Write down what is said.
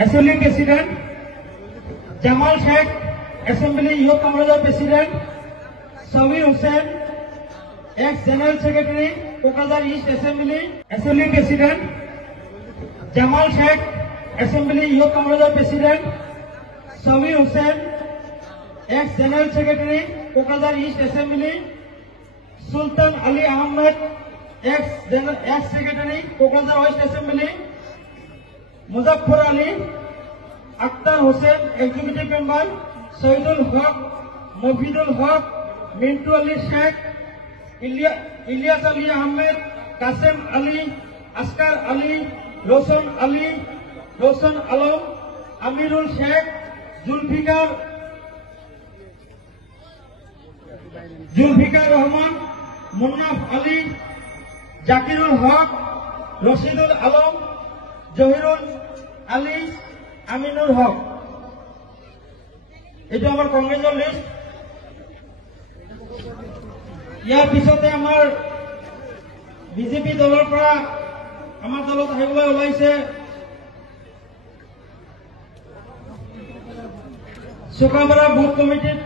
Assembly President, Jamal Sheikh, Assembly Youth Congress President, Sawi Hussain, ex-General Secretary, Kokazar East Assembly President, Jamal Sheikh, Assembly Youth Congress President, Sawi Hussain, ex-General Secretary, Kokazar East Assembly, Sultan Ali Ahmed, ex-Secretary, Kokazar West Assembly, Muzaffar Ali, Akhtar Hussain, Executive Member, Saidul Haq, Mofidul Haq, Mintu Ali Sheikh, Ilyas Ali Ahmed, Kasem Ali, Askar Ali, Roshan Alam, Amirul Sheikh, Zulfikar Rahman, Munnaf Ali, Zakirul Haq, Rashidul Alam, Johirul Ali, Aminul Haq. এটা আমার কংগ্রেসের list. ইয়াৰ পিছতে আমাৰ BJP দলৰ পৰা আমাৰ দলত আহিবলৈ ওলাইছে চুকাপাৰা বুথ কমিটিত